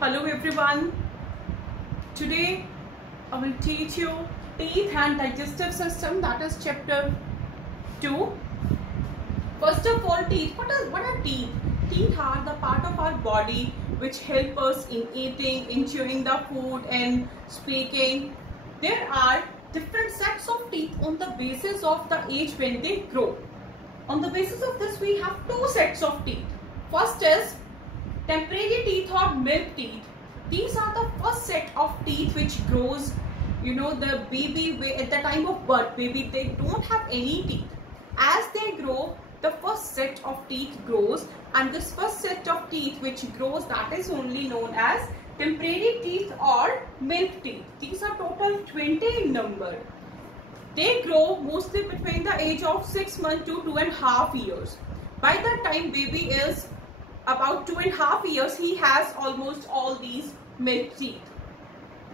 Hello everyone. Today I will teach you teeth and digestive system, that is chapter 2. First of all, teeth. What are teeth? Teeth are the part of our body which help us in eating, in chewing the food and speaking. There are different sets of teeth on the basis of the age when they grow. On the basis of this, we have two sets of teeth. First is temporary teeth or milk teeth. These are the first set of teeth which grows, the baby at the time of birth, baby, they don't have any teeth. As they grow, the first set of teeth grows, and this first set of teeth which grows, that is only known as temporary teeth or milk teeth. These are total 20 in number. They grow mostly between the age of 6 months to 2.5 years. By the time baby is about 2.5 years, he has almost all these milk teeth.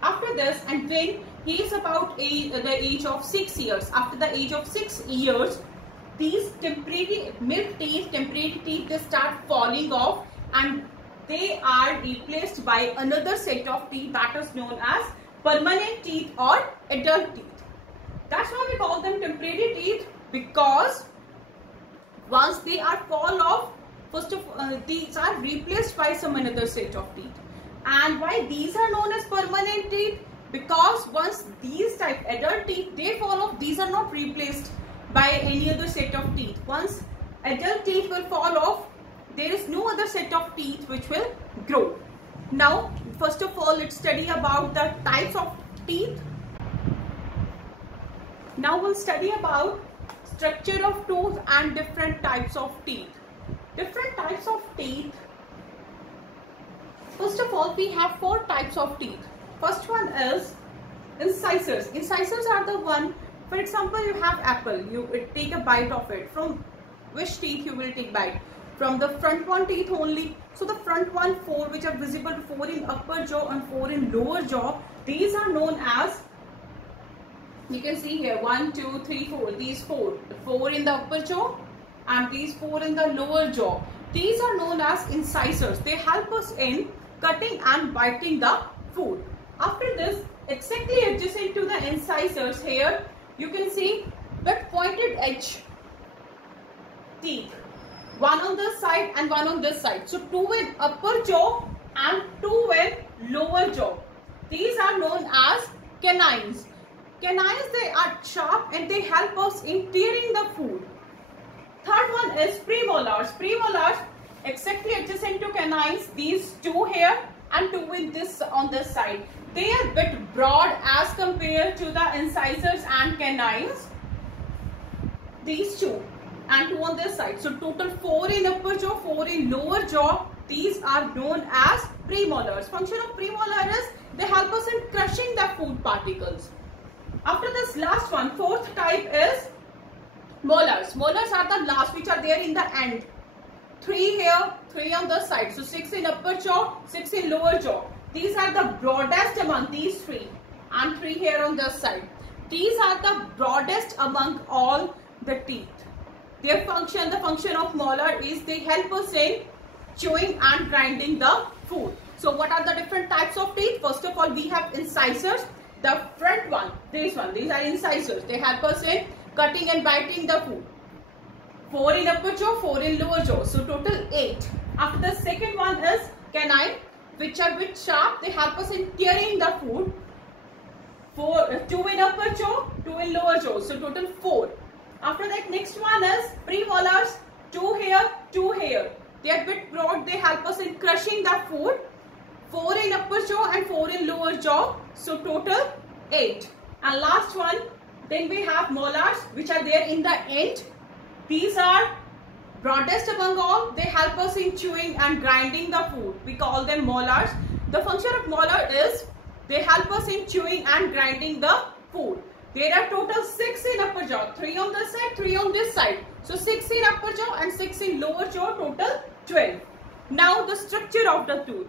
After this, and when he is about the age of 6 years, after the age of 6 years, these temporary milk teeth, they start falling off and they are replaced by another set of teeth that is known as permanent teeth or adult teeth. That's why we call them temporary teeth, because once they are fall off, first of all, these are replaced by some another set of teeth. And why these are known as permanent teeth? Because once these type adult teeth, they fall off, these are not replaced by any other set of teeth. Once adult teeth will fall off, there is no other set of teeth which will grow. Now, first of all, let's study about the types of teeth. Now we'll study about structure of tooth and different types of teeth. Different types of teeth. First of all, we have 4 types of teeth. First one is incisors. Incisors are the one, for example, you have apple, you take a bite of it. From which teeth you will take bite? From the front one teeth only. So the front one, 4 which are visible, 4 in upper jaw and 4 in lower jaw. These are known as, you can see here, 1, 2, 3, 4. These 4 in the upper jaw and these 4 in the lower jaw. These are known as incisors. They help us in cutting and biting the food. After this, exactly adjacent to the incisors, here you can see that pointed edge teeth. One on this side and one on this side. So 2 in upper jaw and 2 in lower jaw. These are known as canines. Canines, they are sharp and they help us in tearing the food. Third one is premolars. Premolars exactly adjacent to canines. These 2 here and 2 in this on this side. They are a bit broad as compared to the incisors and canines. These 2 and 2 on this side. So total 4 in upper jaw, 4 in lower jaw. These are known as premolars. Function of premolar is they help us in crushing the food particles. After this last one, 4th type is molars. Molars are the last which are there in the end. 3 here, 3 on the side. So 6 in upper jaw, 6 in lower jaw. These are the broadest among these 3 and 3 here on the side. These are the broadest among all the teeth. Their function, the function of molar is they help us in chewing and grinding the food. So what are the different types of teeth? First of all, we have incisors. The front one, these are incisors. They help us in cutting and biting the food. 4 in upper jaw, 4 in lower jaw. So total 8. After the second one is canine, which are bit sharp. They help us in tearing the food. 2 in upper jaw, 2 in lower jaw. So total 4. After that, next one is premolars. 2 here, 2 here. They are bit broad. They help us in crushing the food. 4 in upper jaw and 4 in lower jaw. So total 8. And last one, then we have molars, which are there in the end. These are broadest among all. They help us in chewing and grinding the food. We call them molars. The function of molar is they help us in chewing and grinding the food. There are total 6 in upper jaw. 3 on this side, 3 on this side. So 6 in upper jaw and 6 in lower jaw, total 12. Now the structure of the tooth.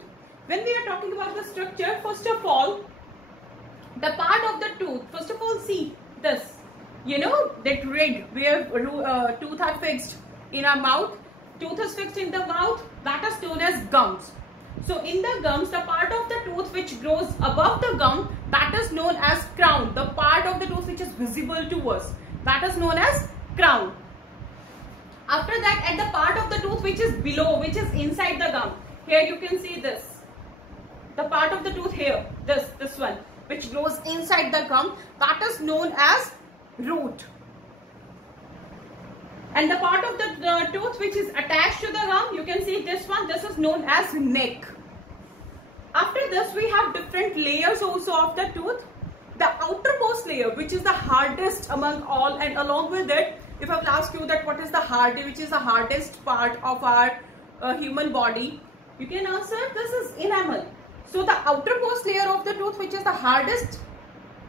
When we are talking about the structure, first of all, the part of the tooth, first of all, see this, that red where tooth are fixed in our mouth. Tooth is fixed in the mouth, that is known as gums. So in the gums, the part of the tooth which grows above the gum, that is known as crown. The part of the tooth which is visible to us, that is known as crown. After that, at the part of the tooth which is below, which is inside the gum, here you can see this. The part of the tooth here, this one, which grows inside the gum, that is known as root. And the part of the tooth which is attached to the gum, you can see this one, this is known as neck. After this, we have different layers also of the tooth. The outermost layer, which is the hardest among all, and along with it, if I will ask you that what is the which is the hardest part of our human body, you can answer this is enamel. So the outermost layer of the tooth, which is the hardest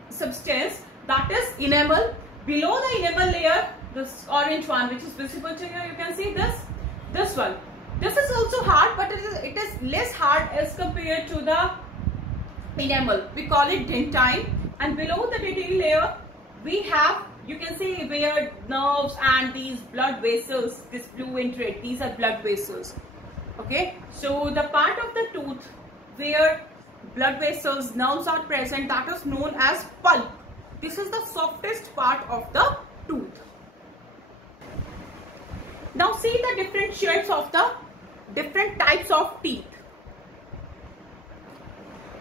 substance, that is enamel. Below the enamel layer, this orange one which is visible to you, you can see this one. This is also hard, but it is less hard as compared to the enamel. We call it dentine. And below the dentine layer, we have, you can see where nerves and these blood vessels, this blue and red, these are blood vessels. Okay, so the part of the tooth where blood vessels, nerves are present, that is known as pulp. This is the softest part of the tooth. Now see the different shapes of the different types of teeth.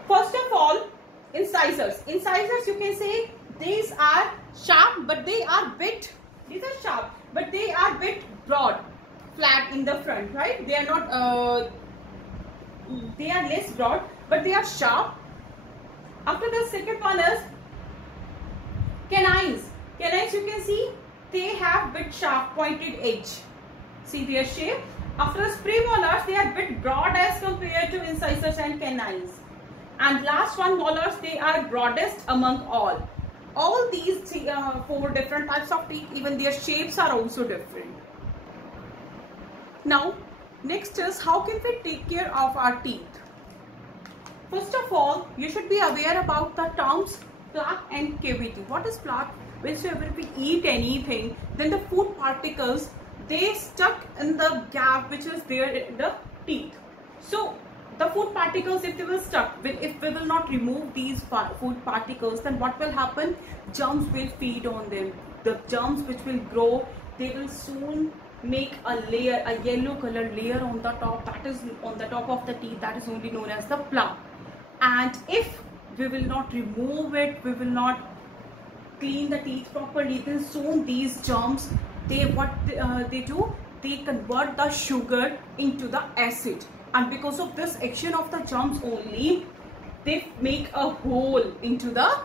First of all, incisors. Incisors, you can say these are sharp, but they are bit, these are sharp, but they are bit broad, flat in the front, right? They are not, they are less broad, but they are sharp. After the second one is canines. Canines, you can see they have bit sharp pointed edge. See their shape. After the premolars, they are bit broad as compared to incisors and canines. And last one, molars, they are broadest among all. All these four different types of teeth, even their shapes are also different. Now, next is how can we take care of our teeth? First of all, you should be aware about the terms plaque and cavity. What is plaque? Whenever we eat anything, then the food particles, they stuck in the gap which is there in the teeth. So the food particles, if they will stuck, if we will not remove these food particles, then what will happen? Germs will feed on them. The germs which will grow, they will soon make a layer, a yellow color layer on the top, that is on the top of the teeth, that is only known as the plaque. And if we will not remove it, we will not clean the teeth properly, then soon these germs, they do, they convert the sugar into the acid, and because of this action of the germs only, they make a hole into the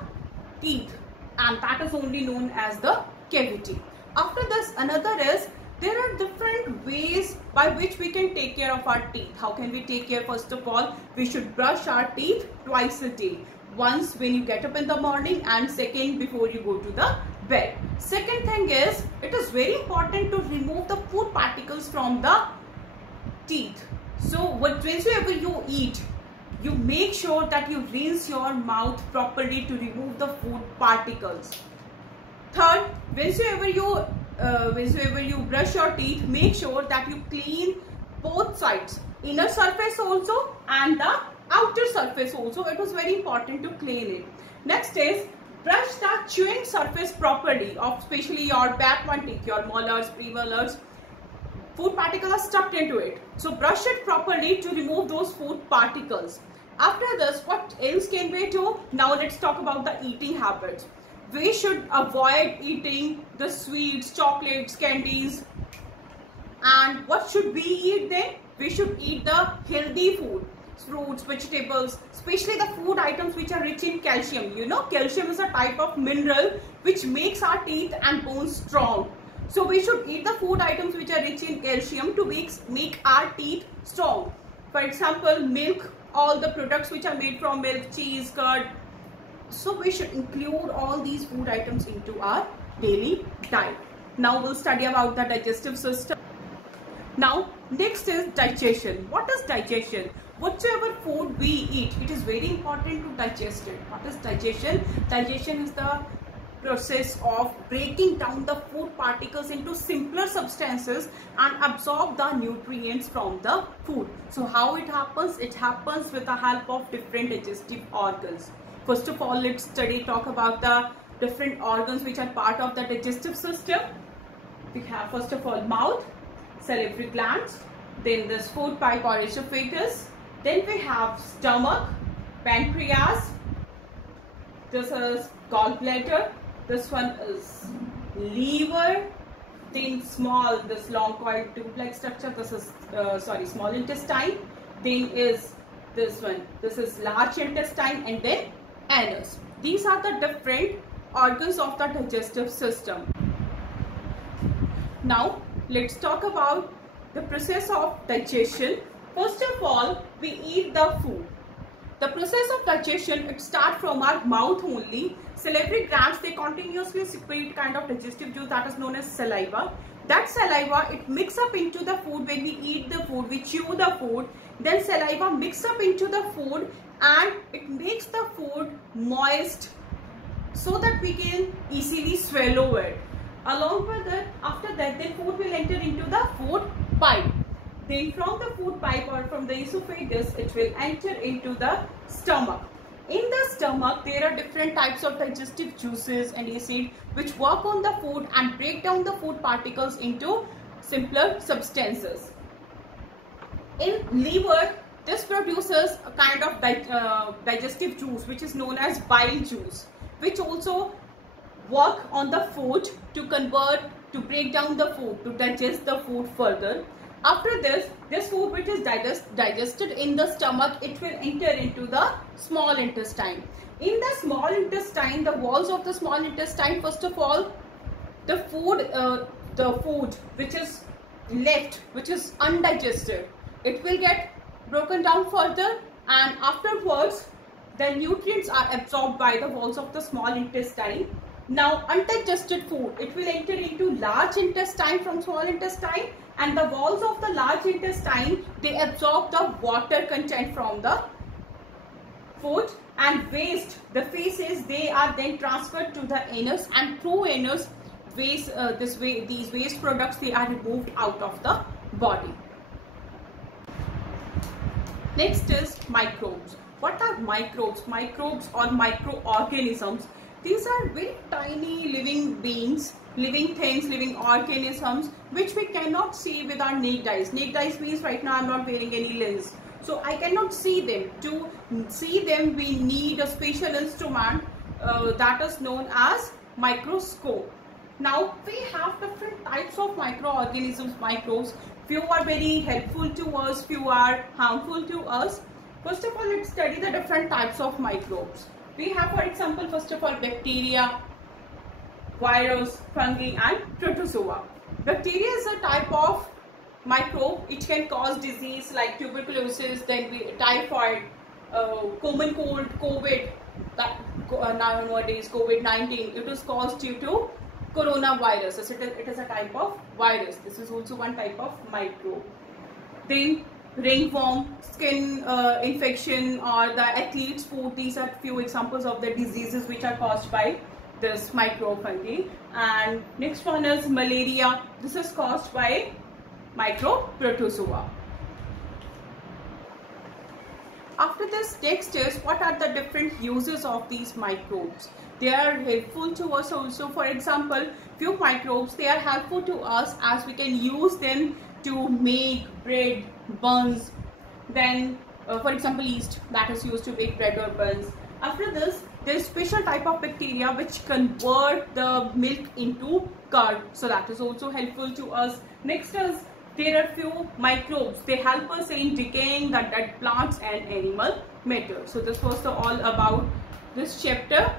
teeth, and that is only known as the cavity. After this, another is, there are different ways by which we can take care of our teeth. How can we take care? First of all, we should brush our teeth twice a day. Once when you get up in the morning, and second before you go to the bed. Second thing is, it is very important to remove the food particles from the teeth. So whenever you eat, you make sure that you rinse your mouth properly to remove the food particles. Third, whenever you brush your teeth, make sure that you clean both sides, inner surface also and the outer surface also. It is very important to clean it. Next is, brush the chewing surface properly of especially your back one teeth, your molars, premolars. Food particles are stuck into it. So brush it properly to remove those food particles. After this, what else can we do? Now let's talk about the eating habits. We should avoid eating the sweets, chocolates, candies. And what should we eat then? We should eat the healthy food. Fruits, vegetables, especially the food items which are rich in calcium. You know, calcium is a type of mineral which makes our teeth and bones strong. So we should eat the food items which are rich in calcium to make our teeth strong. For example, milk, all the products which are made from milk, cheese, curd. So we should include all these food items into our daily diet. Now we'll study about the digestive system. Now next is digestion. What is digestion? Whatever food we eat, it is very important to digest it. What is digestion? Digestion is the process of breaking down the food particles into simpler substances and absorb the nutrients from the food. So how it happens? It happens with the help of different digestive organs. First of all, let's talk about the different organs which are part of the digestive system. We have first of all mouth, salivary glands, then this food pipe or esophagus, then we have stomach, pancreas, this is gallbladder, this one is liver, then this long coiled tube-like structure, this is small intestine, then is this one, this is large intestine, and then anus. These are the different organs of the digestive system. Now let's talk about the process of digestion. First of all, we eat the food. The process of digestion, it starts from our mouth only. Salivary glands, they continuously secrete kind of digestive juice that is known as saliva. That saliva, it mixes up into the food. When we eat the food, we chew the food, then saliva mixes up into the food and it makes the food moist so that we can easily swallow it. Along with that, after that, then food will enter into the food pipe. Then from the food pipe or from the esophagus, it will enter into the stomach. In the stomach, there are different types of digestive juices and acid which work on the food and break down the food particles into simpler substances. In liver, this produces a kind of digestive juice which is known as bile juice, which also work on the food to break down the food, to digest the food further. After this food which is digested in the stomach, it will enter into the small intestine. In the small intestine, the walls of the small intestine, first of all, the food which is left, which is undigested, it will get broken down further, and afterwards the nutrients are absorbed by the walls of the small intestine. Now undigested food, it will enter into large intestine from small intestine, and the walls of the large intestine, they absorb the water content from the food, and waste, the feces, they are then transferred to the anus, and through anus, these waste products, they are removed out of the body. Next is microbes. What are microbes? Microbes or microorganisms. These are very tiny living beings, living things, living organisms which we cannot see with our naked eyes. Naked eyes means right now I am not wearing any lens, so I cannot see them. To see them, we need a special instrument that is known as microscope. Now we have different types of microorganisms, microbes. Few are very helpful to us, few are harmful to us. First of all, let's study the different types of microbes. We have, for example, first of all, bacteria, virus, fungi, and protozoa. Bacteria is a type of microbe. It can cause disease like tuberculosis, then typhoid, common cold, COVID, nowadays COVID-19. It is caused due to coronavirus. It is a type of virus. This is also one type of microbe. Then ringworm, skin infection, or the athlete's foot. These are few examples of the diseases which are caused by this microfungi. And next one is malaria. This is caused by microprotozoa. After this, next is what are the different uses of these microbes. They are helpful to us also. For example, few microbes, they are helpful to us as we can use them to make bread, buns. Then for example, yeast, that is used to make bread or buns. After this, there is special type of bacteria which convert the milk into curd, so that is also helpful to us. Next is there are few microbes, they help us in decaying the dead plants and animal matter. So this was all about this chapter.